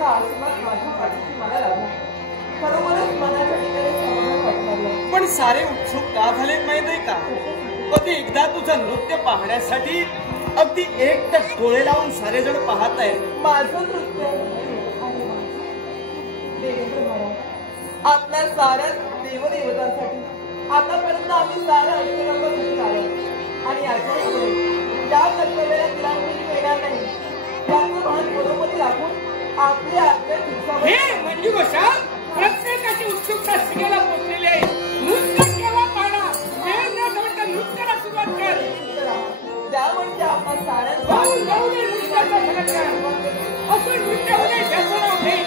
देवाचा आशीर्वाद माझ्या पाठीशी मला लाभला. खरोखरच मनाच्या ठिकाणी समाधान वाटू लागलं. पण सारे उत्सुक का झाले माहित आहे का? कधी एकदा तुझं नृत्य पाहण्यासाठी अगदी एक तर डोळे लावून सारे जण पाहत आहेत. माझं नृत्य देवेंद्र महाराज, आपल्या साऱ्या देवदेवतांसाठी आतापर्यंत आम्ही साऱ्या अष्टकंबर सुटून आलो आणि याच्या पुढे या कर्तव्याला तिलांजली मिळणार नाही याचं भान बरोबर राखून आपल्या आत्म्या दिवसावर हे म्हणजे गोष्ट प्रत्येकाची उत्सुकता शिकायला पोहोचलेली आहे. नृत्य केव्हा पाहणार वेळ न ठेवता नृत्याला सुरुवात कर. त्या म्हणजे आपण साऱ्यांचा जाऊ दे नृत्याचा फरक कर. असं नृत्य होणे त्याचं नाव नाही.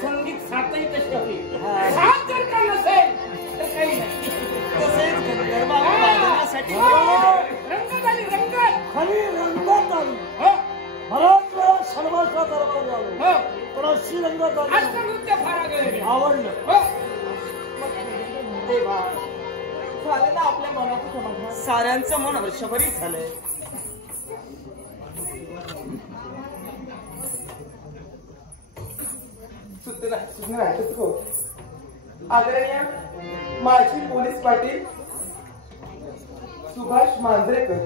संगीत साथही कशी हवी साथ जर का नसेल तर काही नाही. तसेच गरबा वादनासाठी रंगत आली रंगत खरी रंगत आली. हो बराच वेळा सर्वांचा दरबार आलो हो पण अशी रंगत आली. असं नृत्य फार आगळं आवडलं. हो देवा झालं ना आपल्या मनाचं समाधान. साऱ्यांचं मन हर्षभरीत झालंय. आदरणीय माजी पोलीस पाटील सुभाष मांजरेकर,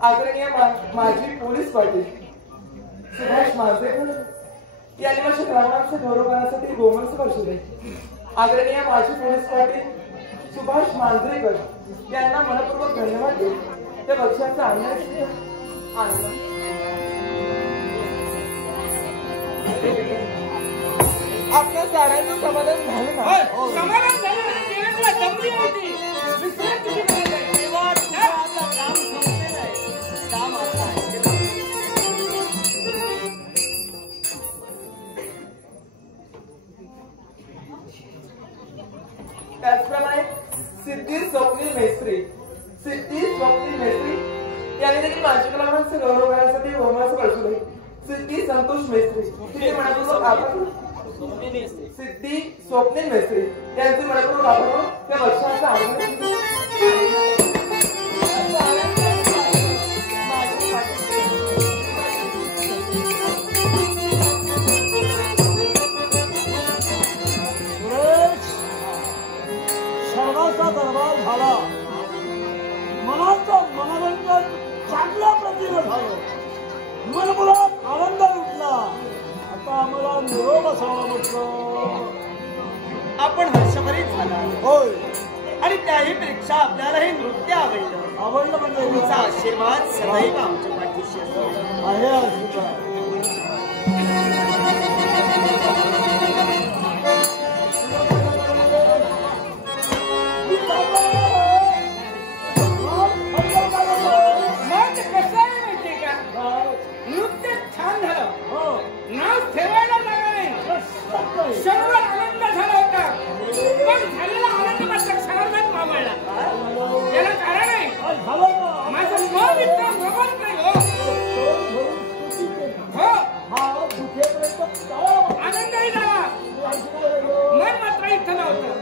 आदरणीय माजी पोलीस पाटील सुभाष मांजरेकर यांनी माझ्या ग्रामांच्या गौरव करण्यासाठी गोमंस वर्षले. आदरणीय माजी पोलीस पाटील सुभाष मांजरेकर यांना मनपूर्वक धन्यवाद देत त्या पक्षाचा आनंद. आपल्या साऱ्यांचं समाधान झालं ना? हो समाधान झालं आणि देवेंद्रला जमली होती विश्रांती घेतली आहे. तेव्हा तुझं आता काम संपलेलं आहे. काम आता आहे. त्याचप्रमाणे सिद्धी स्वप्नील मेस्त्री यांनी देखील माझ्या कलाकारांचे गौरव करण्यासाठी गोमांस वर्षले. सिद्धी संतोष मेस्त्री तिथे मनपूर्वक आपण सिद्धी स्वप्नील मेस्त्री यांचे मनपूर्वक आपण त्या वर्षाचा आनंद. सर्वांचा दरबार झाला. मनाचं मनोरंजन चांगल्या प्रतीनं झालं. मनमुरात आनंद उठला. आता आम्हाला निरोप असावा म्हटलं. आपण हर्षभरीत झाला होय आणि त्याही पेक्षा आपल्याला हे नृत्य आवडलं. आवडलं म्हणजे तुमचा आशीर्वाद सदैव आमच्या पाठीशी असो. आहे आशीर्वाद. मग कसं आहे माहितीये का नृत्य छान झालं. नाव ठेवायला जागा नाही. सर्व आनंद झाला होता पण झालेला आनंद मात्र क्षणार्धात मावळला. याला कारण आहे माझं मन इतकं प्रबळ नाही हो आनंदही झाला मन मात्र इथं नव्हतं.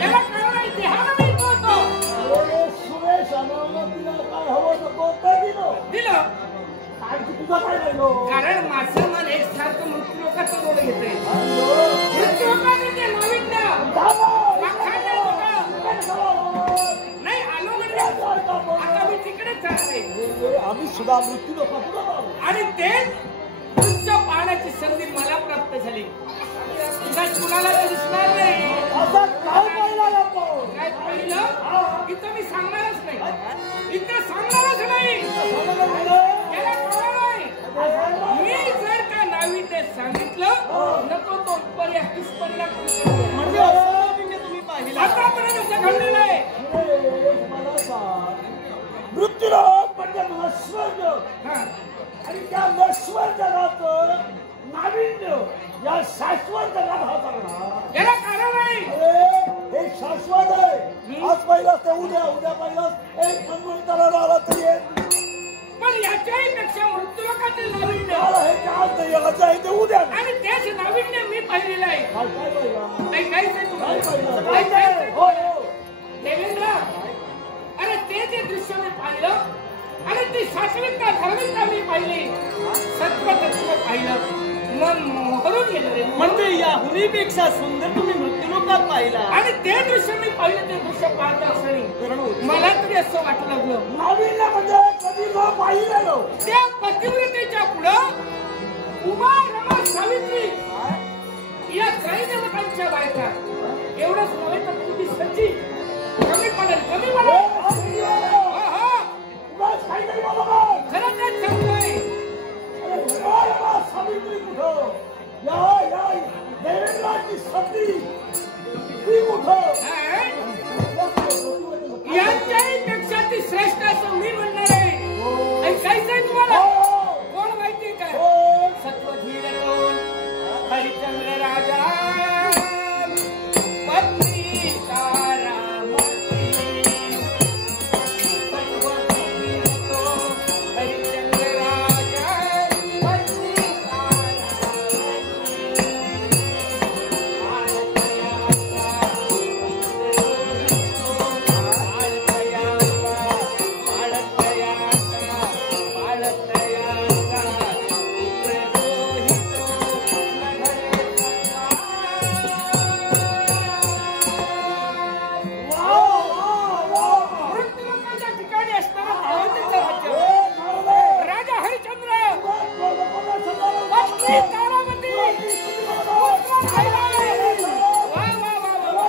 याला कारण आहे ध्यान मी होतो सुरेश तिला काय हवं नको ते दिलं आणखी तुझं काय राहिलो. कारण माझं मन एकसारखं मृत्यू लोकांचं जोड घेतंय. मृत्यू लोकांचं ते नाविन्य वाखाणलं नाही आलो म्हणजे आता मी तिकडेच चालले. आम्ही सुद्धा मृत्यू लोक आणि तेच दृश्य पाहण्याची संधी मला प्राप्त झाली. तुझा कुणाला ते दिसणार नाही. असं काय पाहिलं आपण काय पाहिलं इथं मी सांगणारच नाही. इथं सांगणारच नाही. याला कारण आहे मी जर का नाविन्य सांगितलं नको तो दुष्परिणाम म्हणजे असं म्हणजे तुम्ही पाहिलं आतापर्यंत घडलेलं आहे. मला सांग मृत्यूलोक म्हणजे नश्वर हा आणि त्या नश्वर जगाचं नाविन्य या शाश्वत जगात हा करणार. याला कारण आहे हे शाश्वत आहे. आज पाहिलास ते उद्या उद्या पाहिलास एक मनमोहन करायला आला तरी पण याच्याही पेक्षा मृत्यूलोकातील नाविन्य हे आज नाही आज आहे ते उद्या. आणि तेच नाविन्य मी पाहिलेलं आहे. काय काय पाहिला ऐकायचंय तुम्हाला काय ऐकायचंय हो देवेंद्र. अरे ते जे दृश्य मी पाहिलं आणि ती शाश्वतता धार्मिकता मी पाहिली सत्वतत्व पाहिलं मन मोहरून गेलं रे. म्हणजे याहुनीपेक्षा सुंदर तुम्ही मृत्यूलोकात पाहिला आणि ते दृश्य मी पाहिलं ते दृश्य पाहत असताना मला तरी असं वाटू लागलं नाविन्य म्हणजे कधी न पाहिलेलं. त्या पतिव्रतेच्या पुढं उमा रमा सावित्री या काही देवतांच्या बायका एवढंच नव्हे तर तुम्ही सच्ची कमी पडेल काहीतरी बाबा खरं तेच सांगतोय. सावित्री कुठं या देवेंद्राची सती ती कुठं यांच्याही पेक्षा ती श्रेष्ठ असं मी म्हणणार आहे. ऐकायचं आहे तुम्हाला कोण माहिती काय सत्वधीर हरिचंद्र राजा पत्नी तारामती हरिचंद्र राजा वा वा वा वा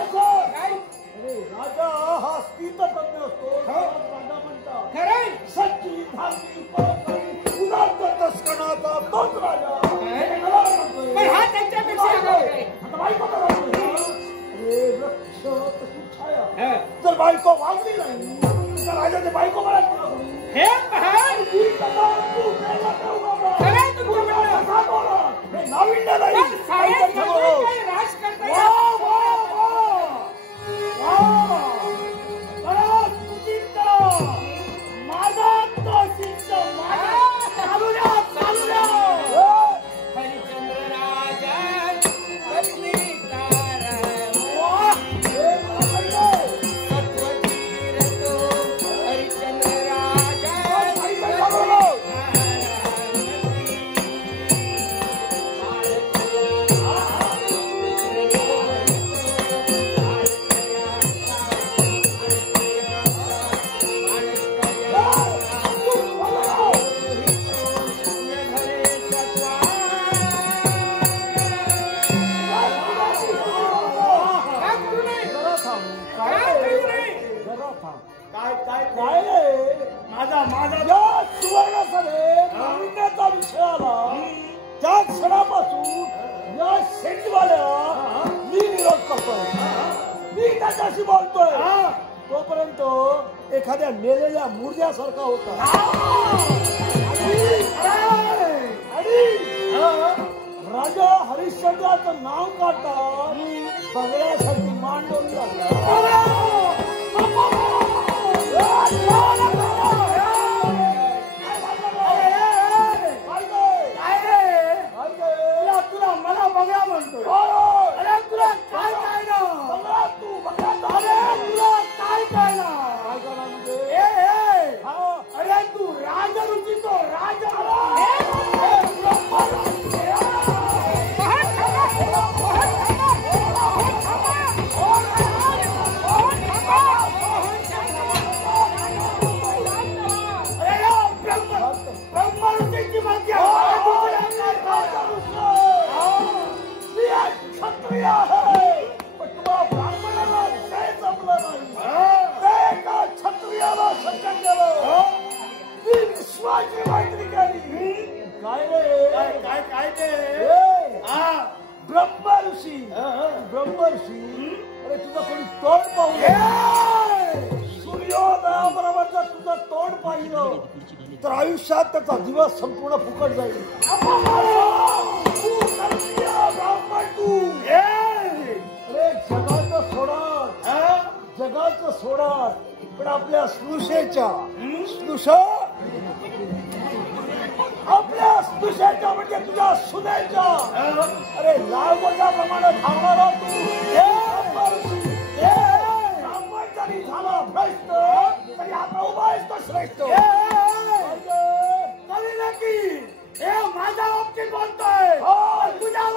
काय अरे राजा हा स्थितप्रज्ञ असतो राजा म्हणतात खरंय सच्ची धार्मिक परोपकारी उदात्त तस्कराचा तोच राजा पण हा त्यांच्यापेक्षा आगाऊ आहे. आता बायको का वागली? अरे वृक्ष तशी छाया हा. जर बायको वागली नाही तर राजाने बायको मला हे पहा खरंय तुमचं म्हणणं. हे नाविन्य नाही पण साहेब म्हणजे काही राज करता येत हरिश्चंद्र राजा पत्नी तारा सत्वधीर तो हरिश्चंद्र राजा काय माझा माझा या सुवर्ण सभेत नाविन्याचा विषय आला त्या क्षणापासून या शेतीवाल्या मी निरोध करतोय मी त्याच्याशी बोलतोय तोपर्यंत एखाद्या मेलेल्या मुर्द्यासारखा होता आणि राजा हरिश्चंद्राचं नाव काढता बघण्यासाठी मांडवली लागला तुला मला बघा म्हणतोय अरे तुला काय काय ना बघा तू बघा तुला काय काय ना अरे तू राज रुचितो राज क्षत्रिय आहे पण तुम्हाला ब्राह्मणाला जय जमलं नाही ते का क्षत्रियाला सज्जन केलं मी विश्वाची मैत्री केली काय रे काय काय ते ब्रह्म ऋषी अरे तुझं कोणी तोंड पाहू सूर्योदयाबरोबर जर तुझं तोंड पाहिलं तर आयुष्यात त्याचा दिवस संपूर्ण फुकट जाईल अरे जगाचं सोडात पण आपल्या स्नुषेच्या म्हणजे तुझ्या सुनेच्या अरे लावण्याप्रमाणे धावणारा तू ब्राह्मण जरी झाला भ्रष्ट तरी आता उभा आहेस तो श्रेष्ठ कधी नक्की हे माझ्या बाबतीत बोलतोय तुझ्या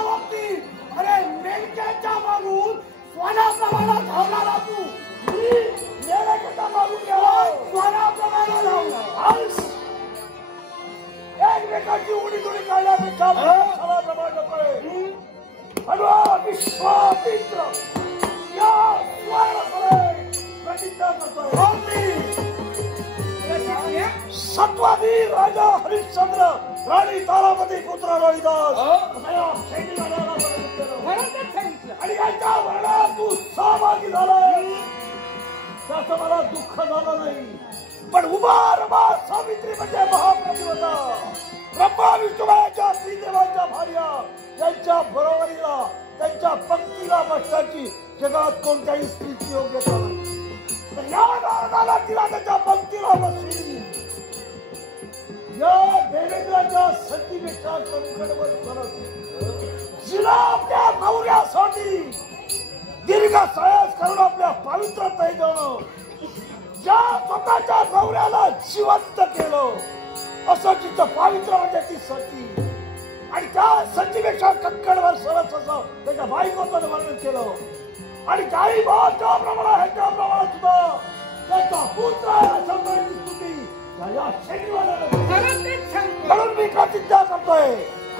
बाबतीत अरे मेंढक्याच्या मागून स्वनाप्रमाणे धावणारा तू मेंढक्याच्या मागून गेला स्वनाप्रमाणे धावला एकमेकांची उडी दुडी काढल्यापेक्षा स्वनाप्रमाणे विश्वामित्र या प्रतिज्ञा करतोय सत्वाधीन राजा हरिश्चंद्र राणी तारापती पुत्र रविदास आणि यांच्या वर्णात तू सहभागी झाला त्याचं मला दुःख झालं नाही पण उभा सावित्री म्हणजे महाप्रतिभा ब्रह्मा विष्णुमायाच्या श्रीदेवांच्या भार्या त्यांच्या बरोबरीला त्यांच्या पंक्तीला बसण्याची जगात कोणत्याही स्त्रीची योग्यता नाही तर या नारदाला तिला त्याच्या पंक्तीला बसली या देवेंद्राच्या सतीपेक्षा कंकणवर करत जिला आपल्या नवऱ्यासाठी दीर्घ सायास करून आपल्या पवित्रता देणं ज्या स्वतःच्या नवऱ्याला जिवंत केलं असं तिचं पावित्र्य म्हणजे ती सती आणि त्या सतीपेक्षा कंकणवर सरस असं त्याच्या बायकोचं वर्णन केलं आणि काही भाव ज्या प्रमाणात आहे त्या प्रमाणात सुद्धा त्याचा पुत्र आहे अशा स्तुती म्हणून मी प्रतिज्ञा करतोय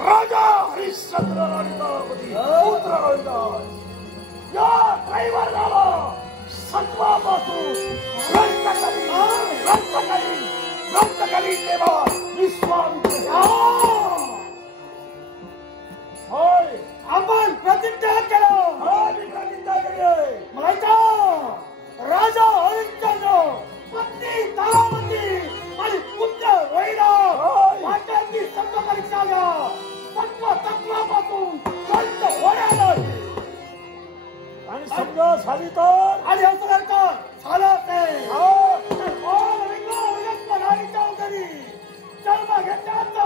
राजा हरिश्चंद्र राणी तारापती पुत्र रोहिदास या त्रैवर्गाला सत्वापासून रक्तकरी तेव्हा विश्वामित्र होय आपण प्रतिज्ञा केलं. मी प्रतिज्ञा केली. माहिती राजा हरिश्चंद्र पत्नी तारावती आणि पुत्र रोहिदास वाट्यांची सर्व परीक्षा घ्या. तत्वापासून संत होण्याला आणि समजा झाली तर आणि असं तर झालं ते चौधरी जन्म घेतल्याचं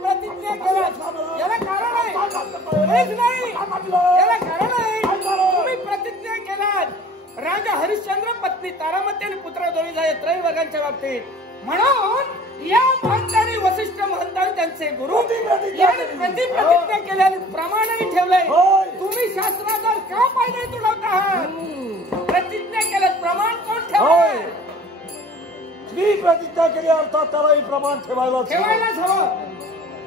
प्रतिज्ञा केला याला कारण आहे तुम्ही प्रतिज्ञा केलात राजा हरिश्चंद्र पत्नी तारामती आणि पुत्र दोन्ही त्रैवर्गांच्या बाबतीत. म्हणून या महंतांनी वसिष्ठ महंतांनी त्यांचे गुरु प्रतिज्ञा केल्याने प्रमाणही ठेवलंय. तुम्ही शास्त्राचा का पायदळ तुडवत आहात? प्रतिज्ञा केल्यात प्रमाण कोण ठेवलंय? मी प्रतिज्ञा केली अर्थात त्यालाही प्रमाण ठेवायलाच हवं.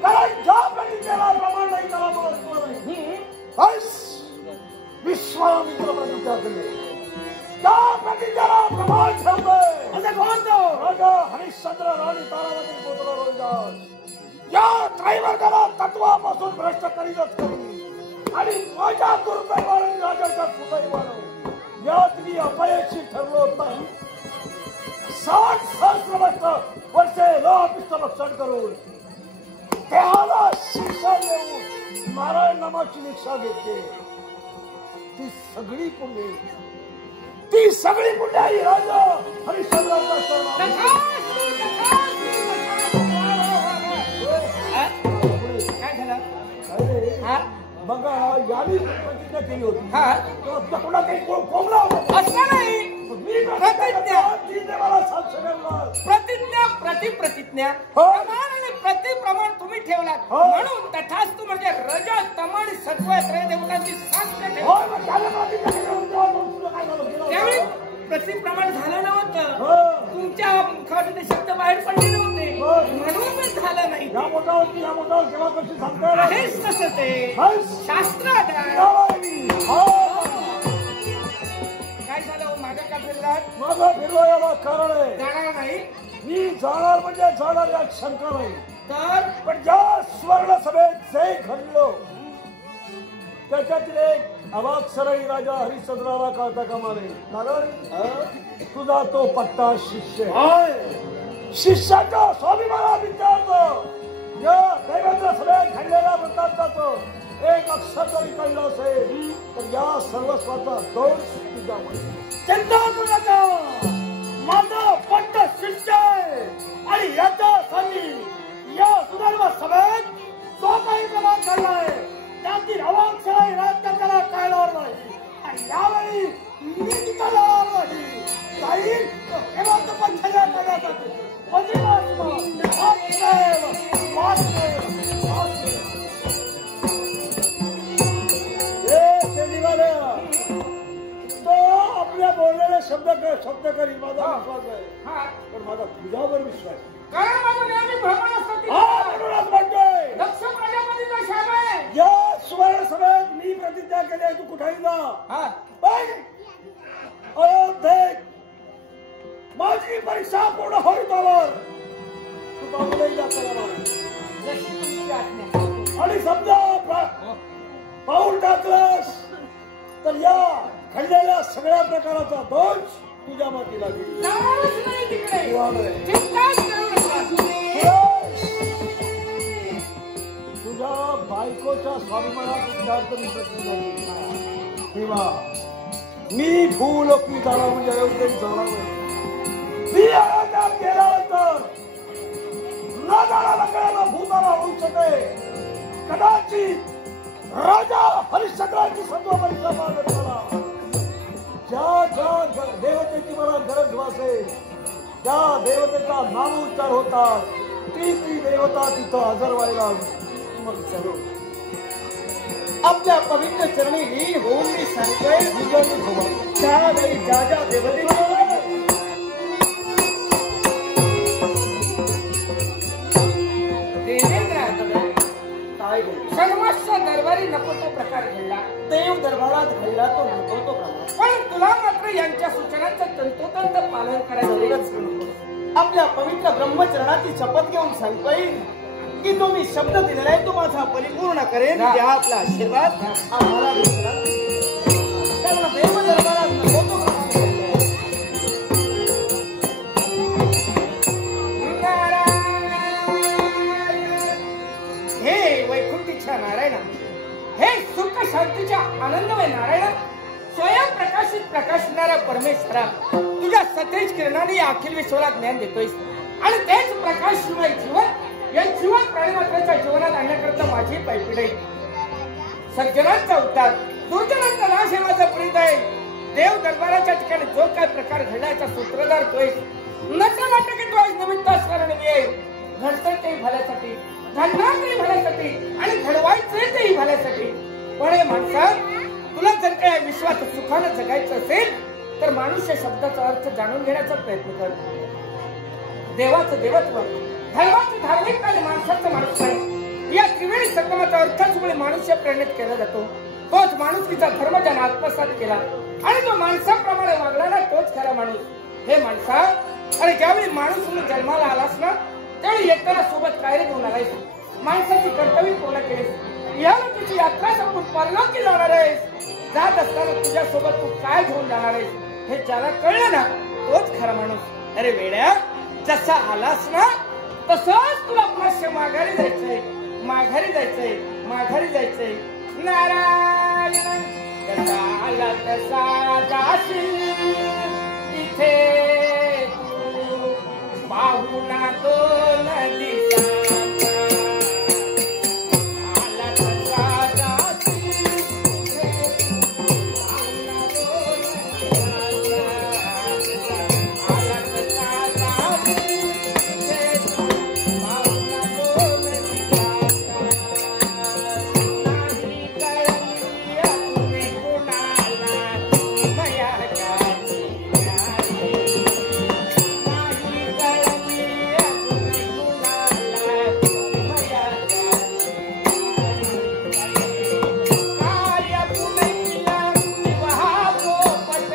कारण ज्या प्रतिज्ञेला प्रमाण नाही त्याला महत्व नाही. विश्वामित्र प्रतिज्ञा केली त्या प्रतिज्ञेला प्रमाण ठेवतोय. राजा हरिश्चंद्र राणी तारावती पुत्र रोहिदास या त्रैवर्गाला तत्वापासून भ्रष्ट करीतच करी आणि माझ्या दुर्दैवाने राजाच्या सुदैवाने यात मी अपयशी ठरलो नाही. 60 सहस्र वर्षे लोहपिष्टभक्षण करून देहाला शिक्षा देऊन नारायण नामाची दीक्षा घेतली. ती सगळी पुण्य ही राजा हरिश्चंद्राचा बघा यावी प्रतिज्ञा केली होती तेव्हा काही कोंबला होता असं नाही. प्रतिज्ञा प्रतिप्रतिज्ञा प्रमाण आणि प्रतिप्रमाण तुम्ही ठेवलात म्हणून तथास्तु म्हणजे रजा तम आणि सत्व त्रय देवतांची साक्ष त्यावेळी प्रतिप्रमाण झालं नव्हतं. तुमच्या मुखातून ते शब्द बाहेर पडले नव्हते म्हणून झालं नाही. आहेच तसं ते शास्त्रात काय झालं. मागे का फिरलात? माझा फिरलो याला कारण आहे. जाणार नाही. मी जाणार म्हणजे जाणार यात शंका नाही. तर पण ज्या स्वर्ण सभेत जे घडलो त्याच्यातील एक अवाक्षरही राजा हरिश्चंद्राला कळता कामा नये. कारण तुझा तो पट्टा शिष्य शिष्याच्या स्वाभिमाना विचारतो. या दैवेंद्र सभेत घडलेल्या वृत्तांताचं एक अक्षर जरी कळलं असेल तर या सर्वस्वाचा दोष तुझ्यामुळे. चिंता करू नका. माझा पट्ट शिष्य आहे आणि याच्या संधी या सुधर्म सभेत जो काही प्रमाण घडलाय त्यातील अवाक्षरही राज्य त्याला कळणार नाही. आणि यावेळी मी कळणार नाही. जाईल हेमंत पंचायत करण्यासाठी तो आपल्या बोललेले शब्द करी माझा विश्वास आहे. पण माझा तुझ्यावर विश्वास म्हणतोय या सुवर्ण सभेत मी प्रतिज्ञा केली आहे. तू कुठेही जा अयोध्येत माझी परीक्षा पूर्ण होईतोवर तू बाबूलाही जाता आणि समजा पाऊल टाकलंस तर या घडलेल्या सगळ्या प्रकाराचा दोष तुझ्या माती लागेल. तुझ्या बायकोच्या स्वाभिमानात तेव्हा मी भूलोकी झाला म्हणजे अयोध्येत जाणार मी अयोध्यात गेल्यानंतर न जाणारा कळायला भूताला होऊ शके. कदाचित राजा हरिश्चंद्राची सर्व परीक्षा मागत मला ज्या ज्या देवतेची मला गरज भासेल त्या देवतेचा नामोच्चार होतात ती देवता तिथं हजर व्हायला मग सर्व आपल्या पवित्र चरणी लीन होऊन मी सांगतोय भुजंग भोवा त्यावेळी जाजा देवदेव सर्वस्व दरबारी नको तो प्रकार घडला, देव दरबारात घडला तो नको तो प्रकार, पण तुला मात्र यांच्या सूचनांचं तंतोतंत पालन करायचं. आपल्या पवित्र ब्रह्मचरणाची शपथ घेऊन सांगतोय की तो मी शब्द दिलेला आहे तो माझा परिपूर्ण करेन. त्या आपला आशीर्वाद आम्हाला भेटला. त्याला देव दरबारात नको तो प्रकार हे वैकुंठीच्या नारायण, हे सुख शांतीच्या आनंदमय नारायण, स्वयं प्रकाशित प्रकाशणारा परमेश्वरा, तुझ्या सतेज किरणाने या अखिल विश्वाला ज्ञान देतोयस आणि तेच प्रकाशशिवाय जीवन या जीवन प्राणीमात्राच्या जीवनात आणण्याकरता माझी पायपीड. सज्जनांचा उद्धार दुर्जनांचा नाश हे माझं प्रीत आहे. देव दरबाराच्या ठिकाणी जो काय प्रकार घडल्याचा सूत्रधार तोयस, नका वाटत की तो निमित्त असणार नाही. घडतंय ते भल्यासाठी, घडणार ते भल्यासाठी आणि घडवायचे तेही भल्यासाठी. पण हे माणसा, तुला जर काय विश्वात सुखानं जगायचं असेल तर मनुष्य शब्दाचा अर्थ जाणून घेण्याचा प्रयत्न कर. देवाचं देवत्व, धर्माचं धार्मिकता आणि माणसाचं माणूस या त्रिवेणी संगमाचा अर्थच मुळे मनुष्य प्रेरित केला जातो. तोच माणुसकीचा धर्म ज्याने आत्मसात केला आणि जो माणसाप्रमाणे वागला ना तोच खरा माणूस. हे माणसा, आणि ज्यावेळी माणूस म्हणून जन्माला आलास ना त्यावेळी येताना सोबत काय रे घेऊन आलायस, माणसाची कर्तव्य पूर्ण केलीस, या तुझी यात्रा संपून परलोकी जाणार आहेस. जात असताना तुझ्या सोबत तू काय घेऊन जाणार आहेस हे ज्याला कळलं ना तोच खरा माणूस. अरे वेड्या, जसा आलास ना तसंच तुला प्रश्न माघारी जायचंय, माघारी जायचंय, माघारी जायचंय. नारायण जसा आला तसा जाशील तिथे तू पाहुणा दोन दिवसाचा. आला तसा जाशील तिथे पाहुणा दोन दिवसाचा. आला तसा जाशील तिथे तू पाहुणा दोन दिवसाचा. नाही कळली आपली कुणाला मयाची न्यारी. नाही कळली आपली कुणाला मयाची काय पुनैया विवाह पोपट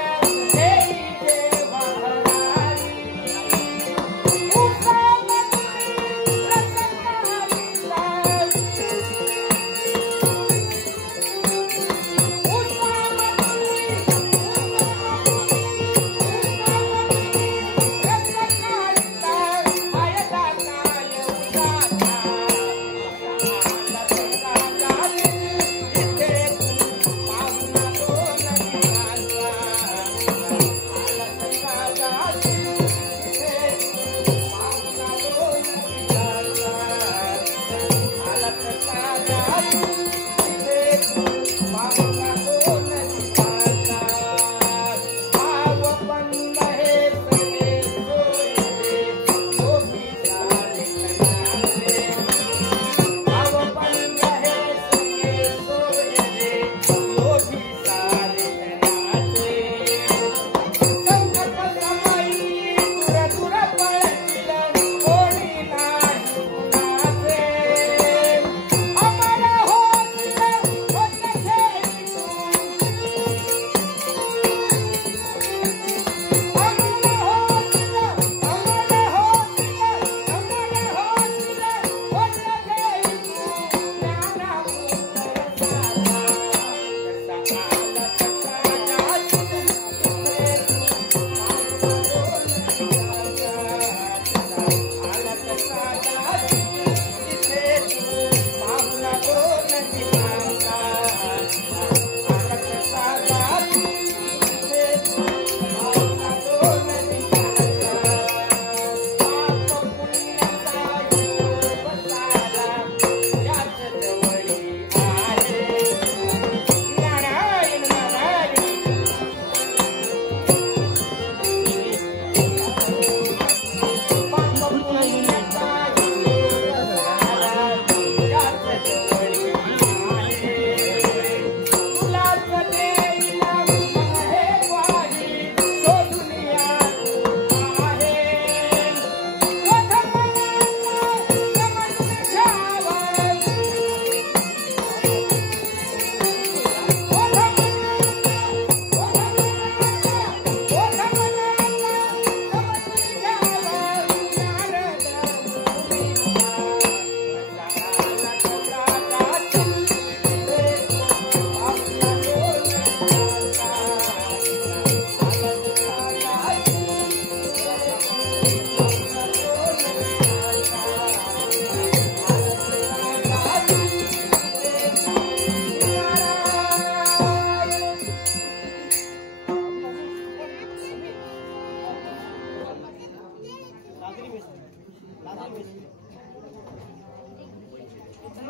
देई देवा हरारी.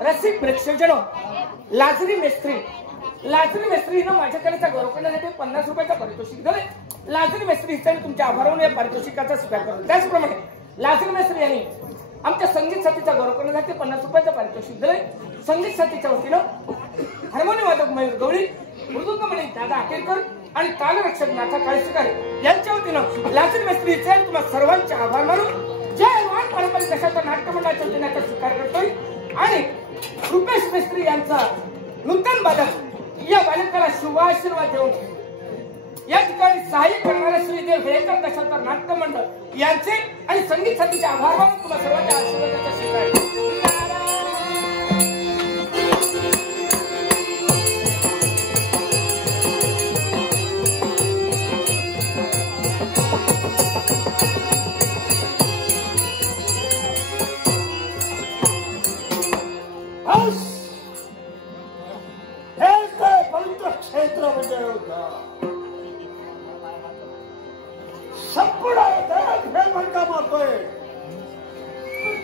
रसिक प्रेक्षकजनो, लाजरी मेस्त्री हिनं माझ्याकडे गौरव करण्यासाठी 50 रुपयाचा पारितोषिक दिले. लाजरी मेस्त्री हिच्याने तुमच्या आभारावरून या पारितोषिकाचा स्वीकार करतो. त्याचप्रमाणे लाजरी मेस्त्री यांनी आमच्या संगीत साथीचा गौरव करण्यासाठी 50 रुपयाचा पारितोषिक दिले. संगीत साथीच्या वतीनं हार्मोनियम वादक मयूर गवळी, मृदुंगमणी दादा आकेरकर आणि तालरक्षक नाथा काळेकर यांच्या वतीनं लाजरी मेस्त्री हिचे तुम्हा सर्वांचे आभार मानून जय वाण पारंपरिक कशाचा नाट्य मंडळाच्या वतीने स्वीकार करतोय. आणि रुपेश मेस्त्री यांचा नूतन बालक या बालकाला शुभाशीर्वाद देऊन या ठिकाणी सहाय्य करणारे श्री देव हेळेकर दशावतार नाट्य मंडळ यांचे आणि संगीत साथीचे आभार मानून तुला सर्वांच्या आशीर्वादाचा स्वीकार. पवित्र क्षेत्र म्हणजे संपूर्ण हे म्हणका मारतोय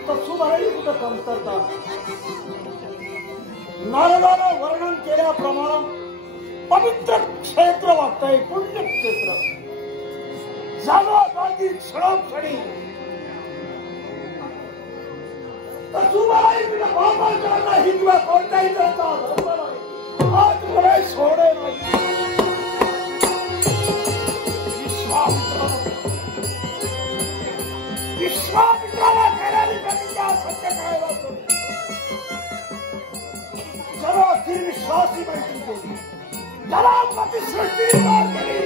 तसुबाई कुठं कमतरता. नारदानं वर्णन केल्याप्रमाणे पवित्र क्षेत्र वाटतंय, पुण्यक्षेत्र. जागोजागी क्षणोक्षणी तसुबाई तुला बाबांना हिंदवा कोणताही करता आज मला सोडे नाही. विश्वामित्राला केलेली प्रतिज्ञा सत्य करायला जरा ती विश्वासी मैत्री केली, जरा प्रतिसृष्टी केली,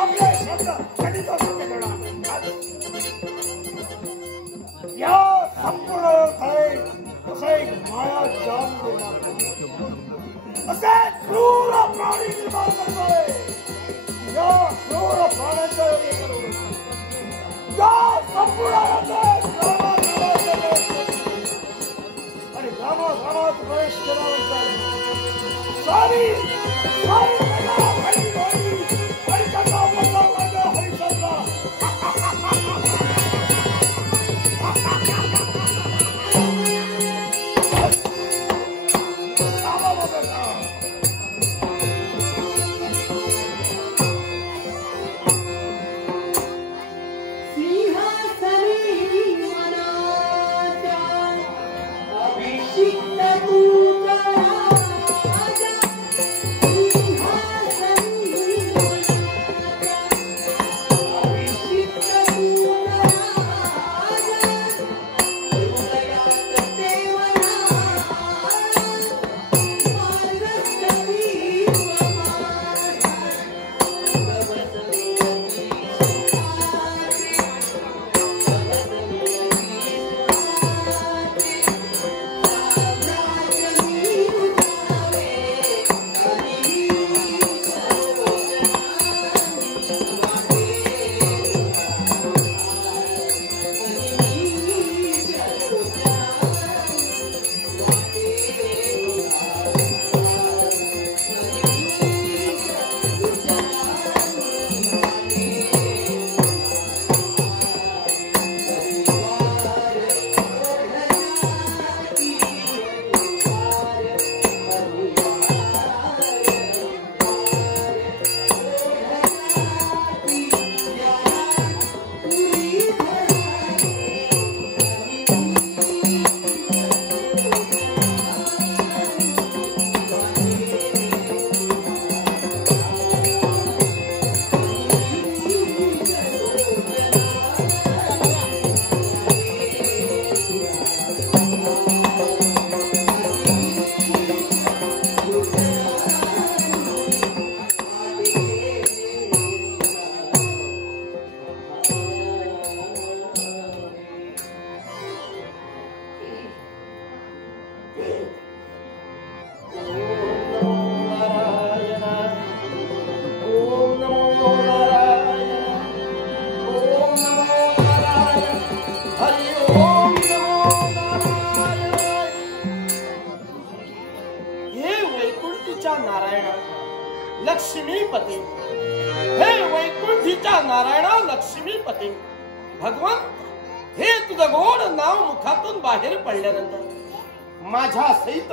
आपले शब्द कधी तो सत्य करणार. या संपूर्ण असे माया जान देणार असे क्रूर प्राणी निर्माण करतोय. या क्रूर प्राण्यांच्या या संपूर्ण आणि गावागावात प्रवेश केल्यानंतर सारी लक्ष्मीपती, हे वैकुंठीच्या नारायणा लक्ष्मीपती. भगवान हे तुझं गोड नाव मुखातून बाहेर पडल्यानंतर माझ्या सहित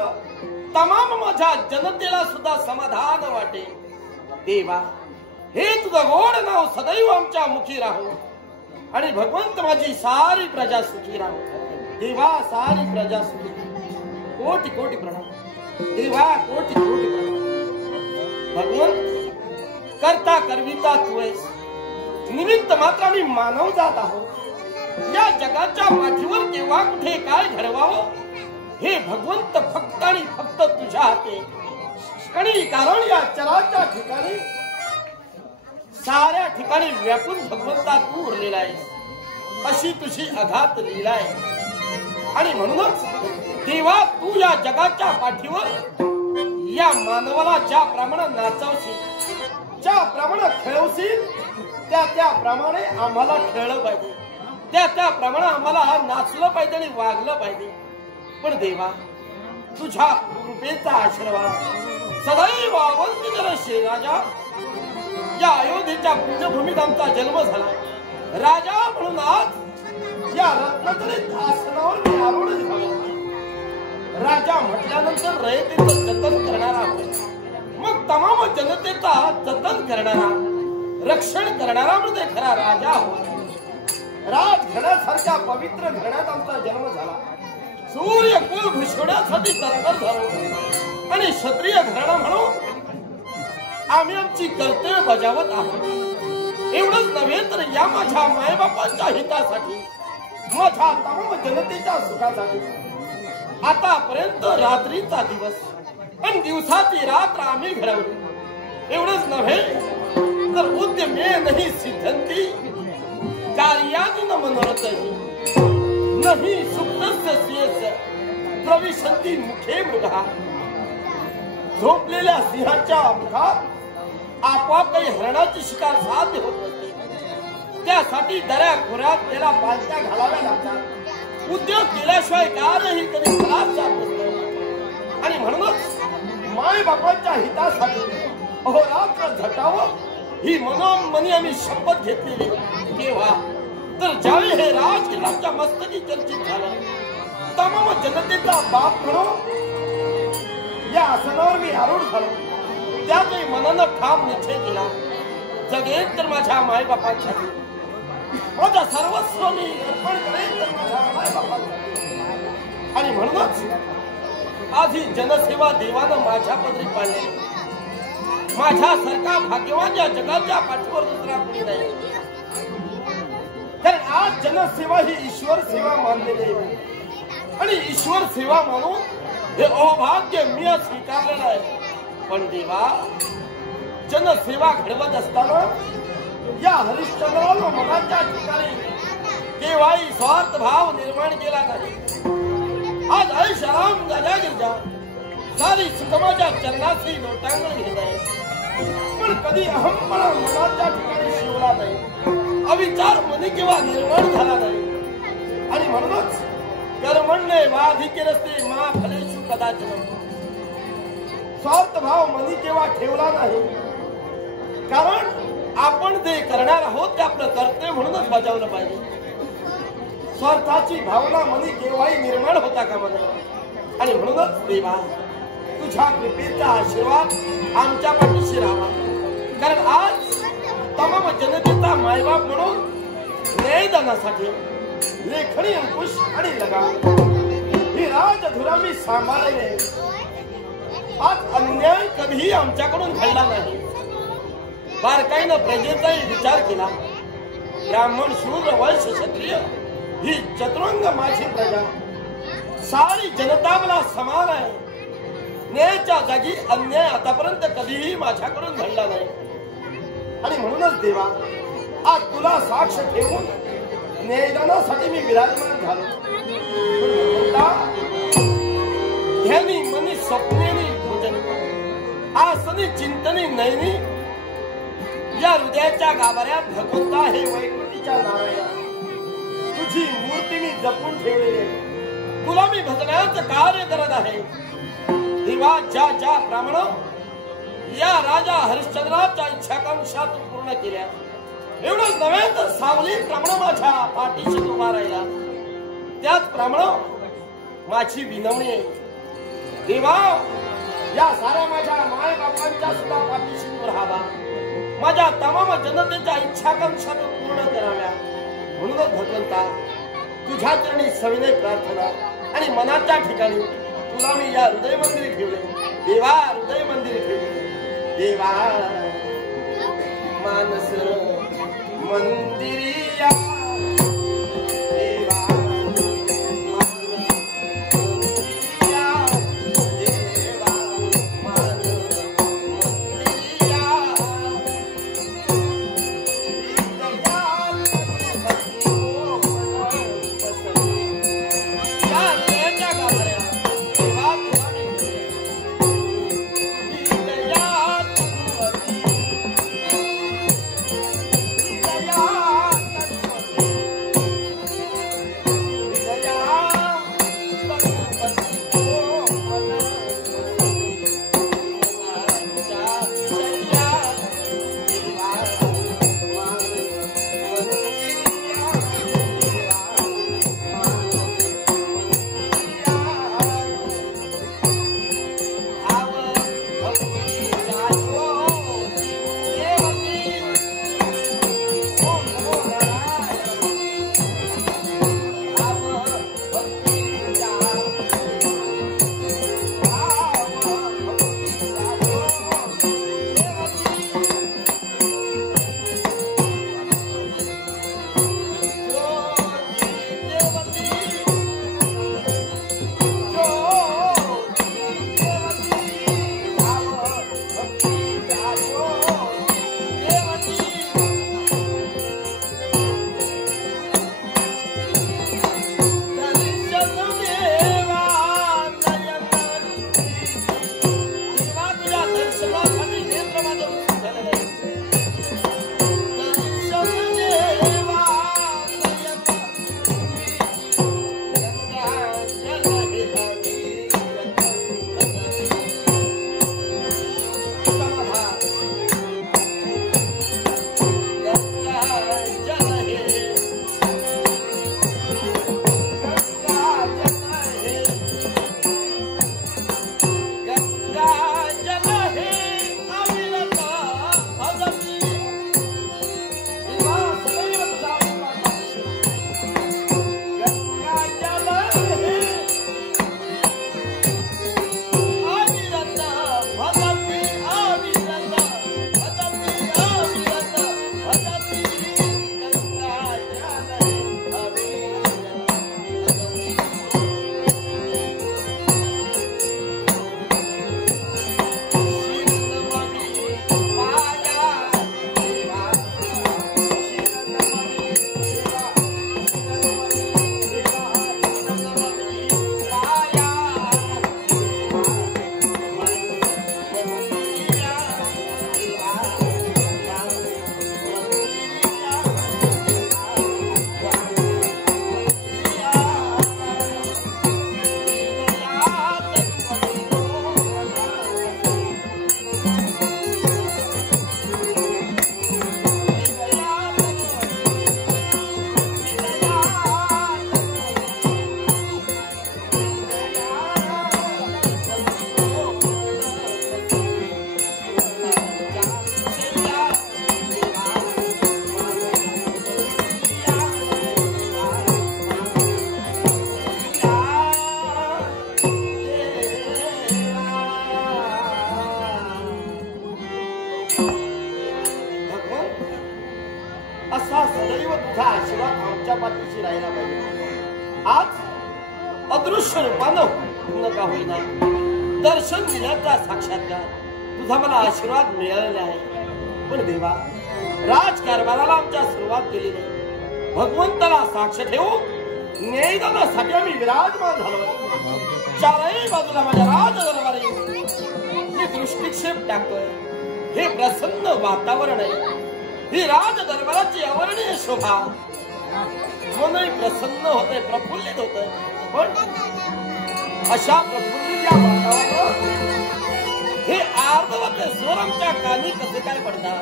तमाम माझ्या जनतेला सुद्धा समाधान वाटे. देवा, हे तुझं गोड नाव सदैव आमच्या मुखी राहू आणि भगवंत माझी सारी प्रजा सुखी राहू. देवा, सारी प्रजा सुखी. कोटी कोटी प्रणाम देवा, कोटी कोटी प्रणाम. भगवंत, करता करविता तू आहेस, निमित्त मात्र आम्ही मानव जात आहोत. या जगाच्या पाठीवर केव्हा कुठे काय घडवावं हे भगवंत फक्त आणि फक्त तुझ्या हाती. आणि कारण या चराच्या ठिकाणी साऱ्या ठिकाणी व्यापून भगवंता तू उरलेला आहेस, अशी तुझी अघात लीला आहे. आणि म्हणूनच देवा, तू या जगाच्या पाठीवर या मानवाला ज्याप्रमाणे नाचवशील, ज्याप्रमाणे खेळवशील, त्याप्रमाणे आम्हाला खेळलं पाहिजे, त्याप्रमाणे आम्हाला नाचलं पाहिजे आणि वागलं पाहिजे. पण देवा, तुझ्या कृपेचा आशीर्वाद सदैव अवंती दर्शे. राजा, या अयोध्येच्या पुण्यभूमीत आमचा जन्म झाला. राजा म्हणून आज या रत्नाचलित आसनावर मी आरूढ झालो. राजा म्हटल्यानंतर रयतेचं जतन करणारा आहोत, मग तमाम जनतेचा जतन करणारा, रक्षण करणारा म्हणजे खरा राजा आहोत. राजघरासारख्या पवित्र घराण्यात आमचा जन्म झाला. सूर्य कुल भूषवण्यासाठी तत्पर झालो आणि क्षत्रिय घराणा म्हणून आम्ही आमची कर्तव्य बजावत आहोत. एवढंच नव्हे तर या माझ्या मायबापांच्या हितासाठी, माझ्या तमाम जनतेच्या सुखासाठी आतापर्यंत रात्रीचा दिवस आणि दिवसाची रात्र आम्ही घडवली. एवढंच नव्हे तर उद्यमे नाही सिद्धंती कार्यातून मनोरथही नाही सुप्तस्य सिंहस्य प्रविशन्ति मुखे मृगा. झोपलेल्या सिंहाच्या मुखात आपोआप काही हरणाची शिकार साध्य होत नसते. त्यासाठी दऱ्या खोऱ्यात त्याला पालत्या घालाव्या लागतात. उद्योग केल्याशिवाय कार्यही कधी त्रास जात नसतो. आणि म्हणूनच माय बापांच्या हितासाठी अहोरात्र झटावं ही मनोमनी आम्ही शपथ घेतलेली. केव्हा तर ज्यावेळी हे राजकिल्लाच्या मस्तकी चर्चित झालं, तमाम जनतेचा बाप म्हणून या आसनावर मी आरूढ झालो. त्यावेळी मनानं ठाम निश्चय केला, जगेन तर माझ्या मायबापांसाठी, माझा सर्वस्व मी अर्पण करेन तर माझ्या मायबापांसाठी. आणि म्हणूनच आज ही जनसेवा देवानं माझ्या पदरी पाडली. माझ्यासारखा भाग्यवान या जगाच्या पाठीवर दुसरा कोणी नाही. कारण आज जनसेवा ही ईश्वर सेवा मानलेली आहे आणि ईश्वर सेवा मानून हे अहोभाग्य मी स्वीकारलेलं आहे. पण देवा, जनसेवा घडवत असताना या हरिश्चंद्रानं मनाच्या ठिकाणी केव्हाही स्वार्थ भाव निर्माण केला नाही. आज ऐशाराम गाजा गिरजा सारी सुखमाच्या चरणाची लोटांगण घेत आहे. पण कधी अहंपणा मनाच्या ठिकाणी शिवला नाही, अविचार मनी किंवा निर्माण झाला नाही. आणि म्हणूनच कर्मण्ये वाधिकेरस्ते मा फलेषु कदाचन. स्वार्थ भाव मनी केव्हा ठेवला नाही. कारण आपण जे करणार आहोत ते आपलं कर्तव्य म्हणूनच बजावलं पाहिजे. स्वार्थाची भावना मनी केव्हाही निर्माण होता कामा नये. आणि म्हणूनच देवा, तुझ्या कृपेचा आशीर्वाद आमच्या पाठीशी राहावा. कारण आज तमाम जनतेचा मायबाप म्हणून न्यायदानासाठी लेखणी अंकुश आणि लगाम ही राजधुरा मी सांभाळले. आज अन्याय कधीही आमच्याकडून घडला नाही. बारकाईनं प्रजेचाही विचार केला. ब्राह्मण शूद्र वैश्य क्षत्रिय ही चतुरंग माझी प्रजा, सारी जनता मला समान आहे. न्यायाच्या जागी अन्याय आतापर्यंत कधीही माझ्याकडून घडला नाही. आणि म्हणूनच देवा, आज तुला साक्ष ठेवून न्यायदानासाठी मी विराजमान झालो. ध्यानी मनी स्वप्नेनी भोजन आसनी चिंतनी नयनी या हृदयाच्या गाभाऱ्यात भगवंता हे वैकुंठीच्या नारायण तुझी मूर्ती मी जपून ठेवलेली आहे. तुला मी भजनाचं कार्य करत आहे. देवा, ज्या प्रमाणे या राजा हरिश्चंद्राच्या इच्छाकांक्षा तू पूर्ण केल्या, एवढंच नव्हे तर सावलीप्रमाणे माझ्या पाठीशी उभा राहिला. त्याचप्रमाणे माझी विनवणी आहे देवा, या साऱ्या माझ्या माय बापांच्या सुद्धा पाठीशी उभं राहावा, माझ्या तमाम जनतेच्या इच्छाकांक्षा पूर्ण कराव्या. म्हणूनच भगवंता तुझ्या चरणी सविनय प्रार्थना आणि मनाच्या ठिकाणी तुला मी या हृदय मंदिरी ठेवले. देवा हृदय मंदिरी ठेवले. देवा मानस मंदिरिया देवा असा सदैव तुझा आशीर्वाद आमच्या पाठीशी राहिला पाहिजे. आज अदृश्य रूपानं नका होईना दर्शन दिल्याचा साक्षात्कार तुझा मला आशीर्वाद मिळालेला आहे. पण देवा, राजकारभाराला आमच्या सुरुवात केली नाही. भगवंताला साक्ष ठेवून न्यायदानासाठी आम्ही विराजमान झालो. चारही बाजूला माझ्या राजदरबारी मी दृष्टिक्षेप टाकतोय. हे प्रसन्न वातावरण आहे. ही राज दरबाराची अवर्णीय शोभा मनही प्रसन्न होते, प्रफुल्लित होते. पण अशा प्रफुल्लित या वातावरणात हे आर्धवते स्वर आमच्या कानी कसे काय पडतात.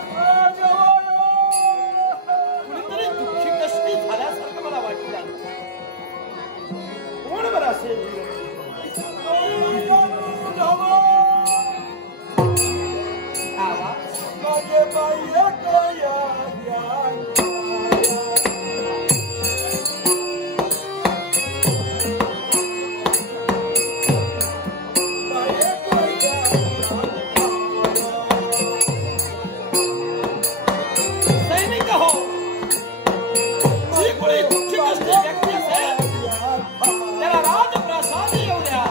सैनिक हो, जी कोणी दुःखी कष्टी व्यक्ती असेल त्याला राजप्रसाद येऊ द्या.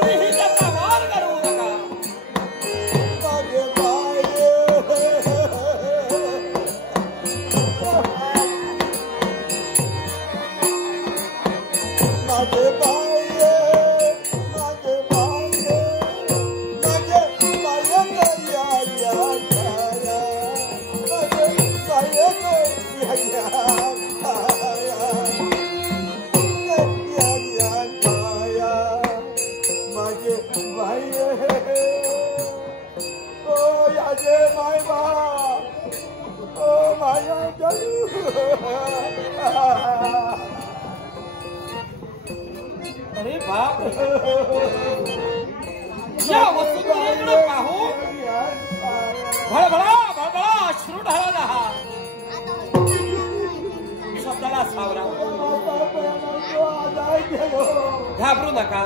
कुणीही त्याचा वार करू नका. अरे बाप, या वसुंधरेकडे पाहून भळभळा भळभळा अश्रू ढळला. हा शब्दाला सावरा. घाबरू नका.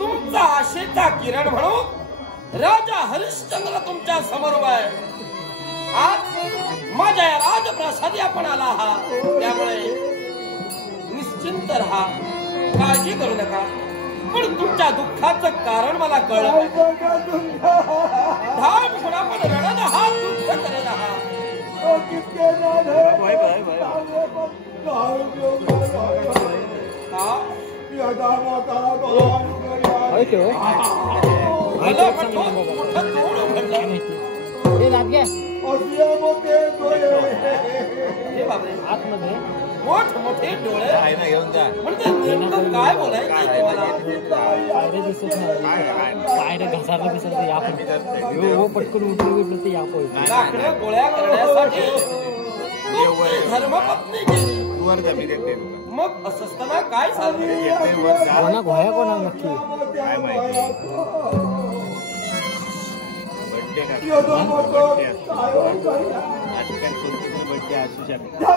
तुमचा आशेचा किरण म्हणून राजा हरिश्चंद्र तुमच्या समोर उभा आहे. आज माझ्या या राजप्रसादी आपण आला आहात, त्यामुळे निश्चिंत राहा, काळजी करू नका. पण तुमच्या दुःखाचं कारण मला कळलं. धाम म्हणून आपण रडत आहात, दुःख करत आहात. आतमध्ये मोठ मोठे डोळे म्हणजे नेमकं काय बोलायचं तुम्हाला? घसायला दिसत पटकन उठलं ते यापो लाकडं गोळ्या करण्यासाठी धर्मपत्नी गेली. मग असं असताना काय झालं? कोणा गोळ्या कोणा नक्की काय माहिती बर्थडे असू शकतो.